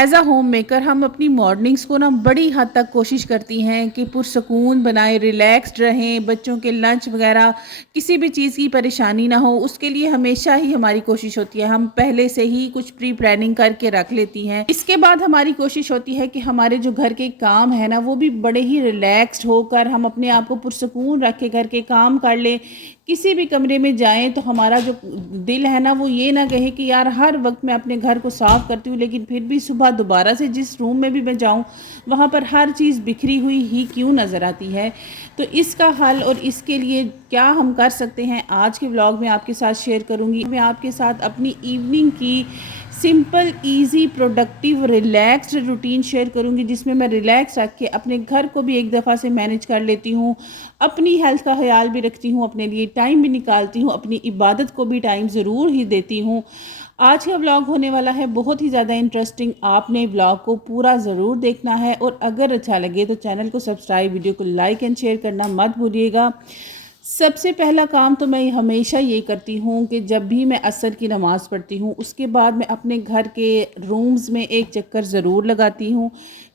As a home maker हम अपनी mornings को ना बड़ी हद तक कोशिश करती हैं कि पुरसकून बनाए, रिलैक्स्ड रहें, बच्चों के लंच वगैरह किसी भी चीज़ की परेशानी ना हो, उसके लिए हमेशा ही हमारी कोशिश होती है हम पहले से ही कुछ प्री प्लानिंग करके रख लेती हैं। इसके बाद हमारी कोशिश होती है कि हमारे जो घर के काम है ना वो भी बड़े ही रिलैक्स्ड होकर हम अपने आप को पुरसकून रख के घर के काम कर लें। किसी भी कमरे में जाएँ तो हमारा जो दिल है ना वो ये ना कहे कि यार हर वक़्त मैं अपने घर को साफ़ करती हूँ, लेकिन फिर भी सुबह दोबारा से जिस रूम में भी मैं जाऊँ, वहाँ पर हर चीज़ बिखरी हुई ही क्यों नज़र आती है। तो इसका हल और इसके लिए क्या हम कर सकते हैं, आज के व्लॉग में आपके साथ शेयर करूँगी। मैं आपके साथ अपनी इवनिंग की simple, easy, productive, relaxed routine share करूँगी, जिसमें मैं रिलैक्स रख के अपने घर को भी एक दफ़ा से मैनेज कर लेती हूँ, अपनी हेल्थ का ख़्याल भी रखती हूँ, अपने लिए टाइम भी निकालती हूँ, अपनी इबादत को भी टाइम ज़रूर ही देती हूँ। आज का व्लॉग होने वाला है बहुत ही ज़्यादा इंटरेस्टिंग। आपने व्लॉग को पूरा ज़रूर देखना है और अगर अच्छा लगे तो चैनल को सब्सक्राइब, वीडियो को लाइक एंड शेयर करना मत भूलिएगा। सबसे पहला काम तो मैं हमेशा ये करती हूँ कि जब भी मैं असर की नमाज़ पढ़ती हूँ उसके बाद मैं अपने घर के रूम्स में एक चक्कर ज़रूर लगाती हूँ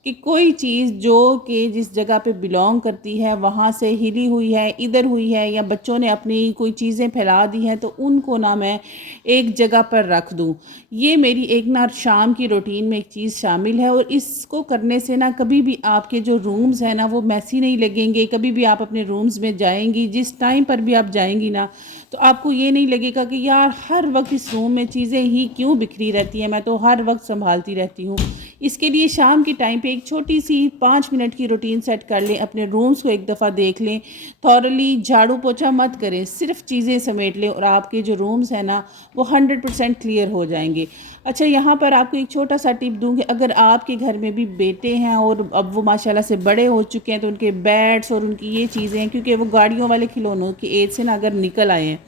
कि कोई चीज़ जो कि जिस जगह पे बिलोंग करती है वहाँ से हिली हुई है, इधर हुई है, या बच्चों ने अपनी कोई चीज़ें फैला दी हैं तो उनको ना मैं एक जगह पर रख दूँ। ये मेरी एक ना शाम की रूटीन में एक चीज़ शामिल है और इसको करने से ना कभी भी आपके जो रूम्स हैं ना वो मैसी नहीं लगेंगे। कभी भी आप अपने रूम्स में जाएंगी, जिस टाइम पर भी आप जाएंगी ना, तो आपको ये नहीं लगेगा कि यार हर वक्त इस रूम में चीज़ें ही क्यों बिखरी रहती हैं, मैं तो हर वक्त संभालती रहती हूँ। इसके लिए शाम के टाइम पे एक छोटी सी 5 मिनट की रूटीन सेट कर लें, अपने रूम्स को एक दफ़ा देख लें, थॉरली झाड़ू पोछा मत करें, सिर्फ चीज़ें समेट लें और आपके जो रूम्स हैं ना वो 100% क्लियर हो जाएंगे। अच्छा, यहाँ पर आपको एक छोटा सा टिप दूँ कि अगर आपके घर में भी बेटे हैं और अब वो माशाल्लाह से बड़े हो चुके हैं तो उनके बैट्स और उनकी ये चीज़ें हैं, क्योंकि वो गाड़ियों वाले खिलौनों की एज से ना अगर निकल आए हैं,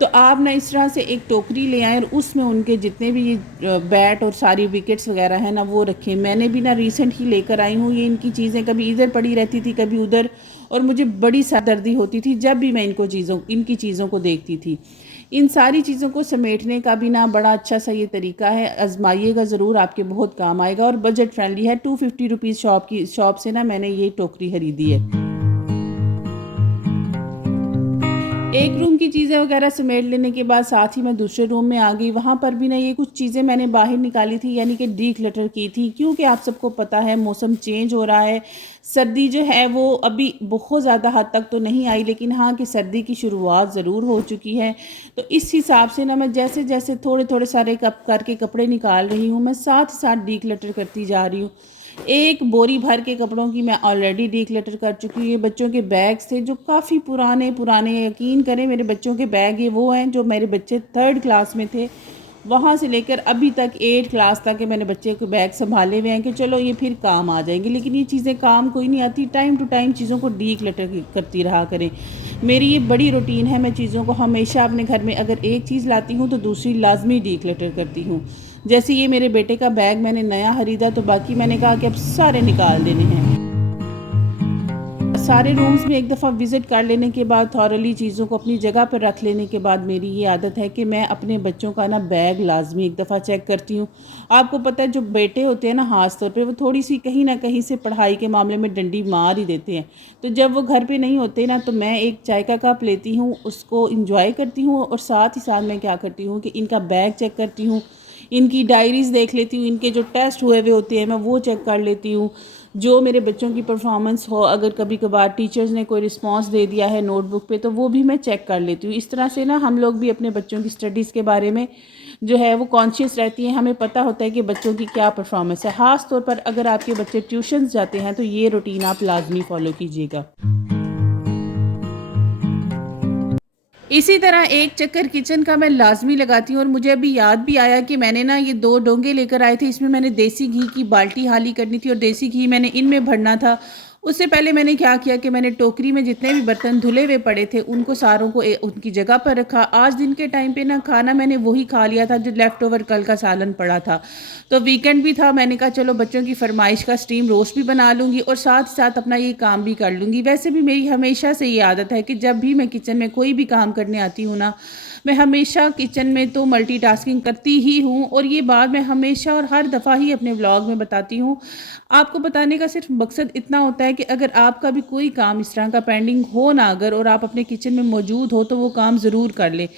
तो आप ना इस तरह से एक टोकरी ले आएँ और उसमें उनके जितने भी ये बैट और सारी विकेट्स वगैरह हैं ना वो रखें। मैंने भी ना रिसेंट ही लेकर आई हूँ ये इनकी चीज़ें, कभी इधर पड़ी रहती थी कभी उधर, और मुझे बड़ी सरदर्दी होती थी जब भी मैं इनकी चीज़ों को देखती थी। इन सारी चीज़ों को समेटने का भी ना बड़ा अच्छा सा ये तरीका है, आजमाइएगा ज़रूर, आपके बहुत काम आएगा और बजट फ्रेंडली है। 250 रुपीज़ शॉप से ना मैंने ये टोकरी खरीदी है। एक रूम की चीज़ें वगैरह समेट लेने के बाद साथ ही मैं दूसरे रूम में आ गई। वहाँ पर भी ना ये कुछ चीज़ें मैंने बाहर निकाली थी, यानी कि डीक्लटर की थी, क्योंकि आप सबको पता है मौसम चेंज हो रहा है। सर्दी जो है वो अभी बहुत ज़्यादा हद तक तो नहीं आई, लेकिन हाँ कि सर्दी की शुरुआत ज़रूर हो चुकी है। तो इस हिसाब से ना मैं जैसे जैसे थोड़े थोड़े सारे कप करके कपड़े निकाल रही हूँ, मैं साथ ही साथ डीक्लटर करती जा रही हूँ। एक बोरी भर के कपड़ों की मैं ऑलरेडी डीक्लटर कर चुकी हूँ। ये बच्चों के बैग्स थे जो काफ़ी पुराने पुराने, यकीन करें मेरे बच्चों के बैग ये वो हैं जो मेरे बच्चे 3rd क्लास में थे, वहाँ से लेकर अभी तक 8 क्लास तक के मैंने बच्चे के बैग संभाले हुए हैं कि चलो ये फिर काम आ जाएंगे, लेकिन ये चीज़ें काम कोई नहीं आती। टाइम टू टाइम चीज़ों को डीक्लटर करती रहा करें। मेरी ये बड़ी रूटीन है, मैं चीज़ों को हमेशा अपने घर में अगर एक चीज़ लाती हूँ तो दूसरी लाजमी डीक्लटर करती हूँ। जैसे ये मेरे बेटे का बैग मैंने नया खरीदा तो बाकी मैंने कहा कि अब सारे निकाल देने हैं। सारे रूम्स में एक दफ़ा विज़िट कर लेने के बाद, थॉरली चीज़ों को अपनी जगह पर रख लेने के बाद, मेरी ये आदत है कि मैं अपने बच्चों का ना बैग लाजमी एक दफ़ा चेक करती हूँ। आपको पता है जो बेटे होते हैं ना, ख़ास तौर पे वो थोड़ी सी कहीं ना कहीं से पढ़ाई के मामले में डंडी मार ही देते हैं। तो जब वो घर पे नहीं होते ना तो मैं एक चाय का कप लेती हूँ, उसको इंजॉय करती हूँ और साथ ही साथ मैं क्या करती हूँ कि इनका बैग चेक करती हूँ, इनकी डायरीज़ देख लेती हूँ, इनके जो टेस्ट हुए हुए होते हैं मैं वो चेक कर लेती हूँ। जो मेरे बच्चों की परफॉर्मेंस हो, अगर कभी कभार टीचर्स ने कोई रिस्पांस दे दिया है नोटबुक पे तो वो भी मैं चेक कर लेती हूँ। इस तरह से ना हम लोग भी अपने बच्चों की स्टडीज़ के बारे में जो है वो कॉन्शियस रहती हैं, हमें पता होता है कि बच्चों की क्या परफॉर्मेंस है। ख़ास तौर पर अगर आपके बच्चे ट्यूशन्स जाते हैं तो ये रूटीन आप लाजमी फ़ॉलो कीजिएगा। इसी तरह एक चक्कर किचन का मैं लाज़मी लगाती हूँ और मुझे अभी याद भी आया कि मैंने ना ये 2 डोंगे लेकर आए थे, इसमें मैंने देसी घी की बाल्टी खाली करनी थी और देसी घी मैंने इनमें भरना था। उससे पहले मैंने क्या किया कि मैंने टोकरी में जितने भी बर्तन धुले हुए पड़े थे उनको सारों को उनकी जगह पर रखा। आज दिन के टाइम पे ना खाना मैंने वही खा लिया था जो लेफ़्ट ओवर कल का सालन पड़ा था। तो वीकेंड भी था, मैंने कहा चलो बच्चों की फरमाइश का स्टीम रोस्ट भी बना लूँगी और साथ साथ अपना ये काम भी कर लूँगी। वैसे भी मेरी हमेशा से ये आदत है कि जब भी मैं किचन में कोई भी काम करने आती हूँ ना, मैं हमेशा किचन में तो मल्टीटास्किंग करती ही हूँ और ये बात मैं हमेशा और हर दफ़ा ही अपने व्लॉग में बताती हूँ। आपको बताने का सिर्फ मकसद इतना होता है कि अगर आपका भी कोई काम इस तरह का पेंडिंग हो ना अगर और आप अपने किचन में मौजूद हो तो वो काम ज़रूर कर लें।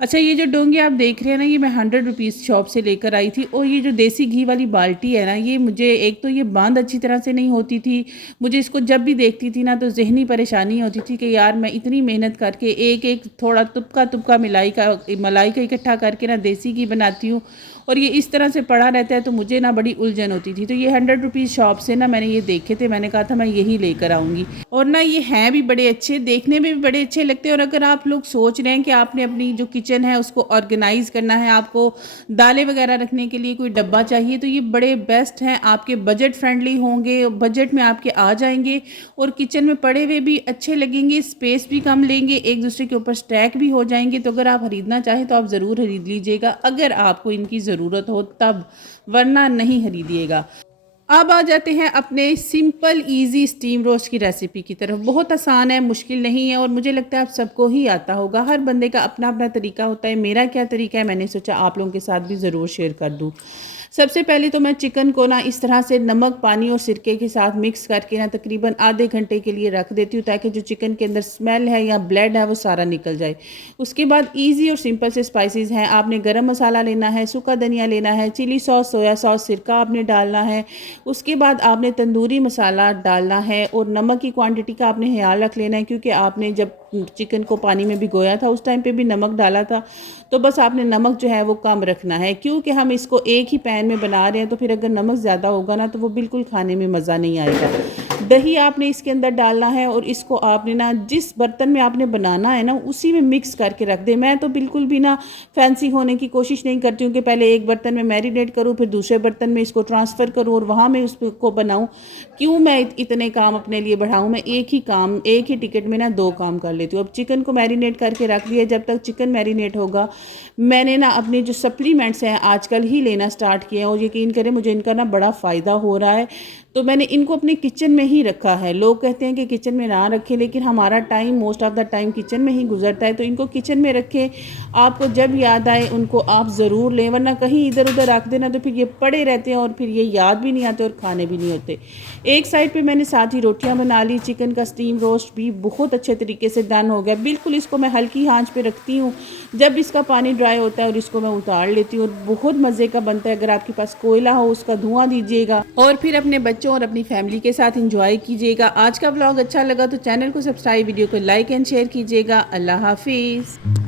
अच्छा, ये जो डोंगे आप देख रहे हैं ना, ये मैं 100 रुपीज़ शॉप से लेकर आई थी और ये जो देसी घी वाली बाल्टी है ना, ये मुझे एक तो ये बंद अच्छी तरह से नहीं होती थी। मुझे इसको जब भी देखती थी ना तो ज़हनी परेशानी होती थी कि यार मैं इतनी मेहनत करके एक-एक थोड़ा तुपका मलाई का इकट्ठा करके ना देसी घी बनाती हूँ और ये इस तरह से पड़ा रहता है तो मुझे ना बड़ी उलझन होती थी। तो ये 100 रुपीज़ शॉप से ना मैंने ये देखे थे, मैंने कहा था मैं यही लेकर आऊँगी और ना ये हैं भी बड़े अच्छे, देखने में भी बड़े अच्छे लगते हैं। और अगर आप लोग सोच रहे हैं कि आपने अपनी जो किचन है उसको ऑर्गेनाइज़ करना है, आपको दालें वगैरह रखने के लिए कोई डब्बा चाहिए, तो ये बड़े बेस्ट हैं। आपके बजट फ्रेंडली होंगे, बजट में आपके आ जाएंगे और किचन में पड़े हुए भी अच्छे लगेंगे, स्पेस भी कम लेंगे, एक दूसरे के ऊपर स्टैक भी हो जाएंगे। तो अगर आप खरीदना चाहें तो आप ज़रूर खरीद लीजिएगा अगर आपको इनकी ज़रूरत हो तब, वरना नहीं खरीदिएगा। अब आ जाते हैं अपने सिंपल इजी स्टीम रोस्ट की रेसिपी की तरफ। बहुत आसान है, मुश्किल नहीं है और मुझे लगता है आप सबको ही आता होगा। हर बंदे का अपना अपना तरीका होता है। मेरा क्या तरीका है मैंने सोचा आप लोगों के साथ भी ज़रूर शेयर कर दूँ। सबसे पहले तो मैं चिकन को ना इस तरह से नमक, पानी और सिरके के साथ मिक्स करके ना तकरीबन आधे घंटे के लिए रख देती हूँ ताकि जो चिकन के अंदर स्मेल है या ब्लड है वो सारा निकल जाए। उसके बाद इजी और सिंपल से स्पाइसेस हैं। आपने गरम मसाला लेना है, सूखा धनिया लेना है, चिली सॉस, सोया सॉस, सिरका आपने डालना है। उसके बाद आपने तंदूरी मसाला डालना है और नमक की क्वांटिटी का आपने ख्याल रख लेना है क्योंकि आपने जब चिकन को पानी में भिगोया था उस टाइम पे भी नमक डाला था। तो बस आपने नमक जो है वो कम रखना है क्योंकि हम इसको एक ही पैन में बना रहे हैं। तो फिर अगर नमक ज़्यादा होगा ना तो वो बिल्कुल खाने में मज़ा नहीं आएगा। दही आपने इसके अंदर डालना है और इसको आपने ना जिस बर्तन में आपने बनाना है ना उसी में मिक्स करके रख दे। मैं तो बिल्कुल भी ना फैंसी होने की कोशिश नहीं करती हूँ कि पहले एक बर्तन में मैरिनेट करूँ फिर दूसरे बर्तन में इसको ट्रांसफ़र करूँ और वहाँ मैं उसको बनाऊँ। क्यों मैं इतने काम अपने लिए बढ़ाऊँ? मैं एक ही काम, एक ही टिकट में ना 2 काम कर लेती हूँ। अब चिकन को मैरिनेट करके रख दिया। जब तक चिकन मैरिनेट होगा मैंने ना अपने जो सप्लीमेंट्स हैं आजकल ही लेना स्टार्ट किए हैं और यकीन करें मुझे इनका ना बड़ा फ़ायदा हो रहा है। तो मैंने इनको अपने किचन में ही रखा है। लोग कहते हैं कि किचन में ना रखें, लेकिन हमारा time most of the time kitchen में ही गुजरता है। तो इनको किचन में रखें, आपको जब याद आए उनको आप ज़रूर लें, वरना कहीं इधर उधर रख देना तो फिर ये पड़े रहते हैं और फिर ये याद भी नहीं आते और खाने भी नहीं होते। एक साइड पे मैंने साथ ही रोटियां बना ली। चिकन का स्टीम रोस्ट भी बहुत अच्छे तरीके से डन हो गया। बिल्कुल इसको मैं हल्की आंच पे रखती हूँ। जब इसका पानी ड्राई होता है और इसको मैं उतार लेती हूँ और बहुत मज़े का बनता है। अगर आपके पास कोयला हो उसका धुआं दीजिएगा और फिर अपने बच्चों और अपनी फैमिली के साथ एंजॉय कीजिएगा। आज का व्लॉग अच्छा लगा तो चैनल को सब्सक्राइब, वीडियो को लाइक एंड शेयर कीजिएगा। अल्लाह हाफिज़।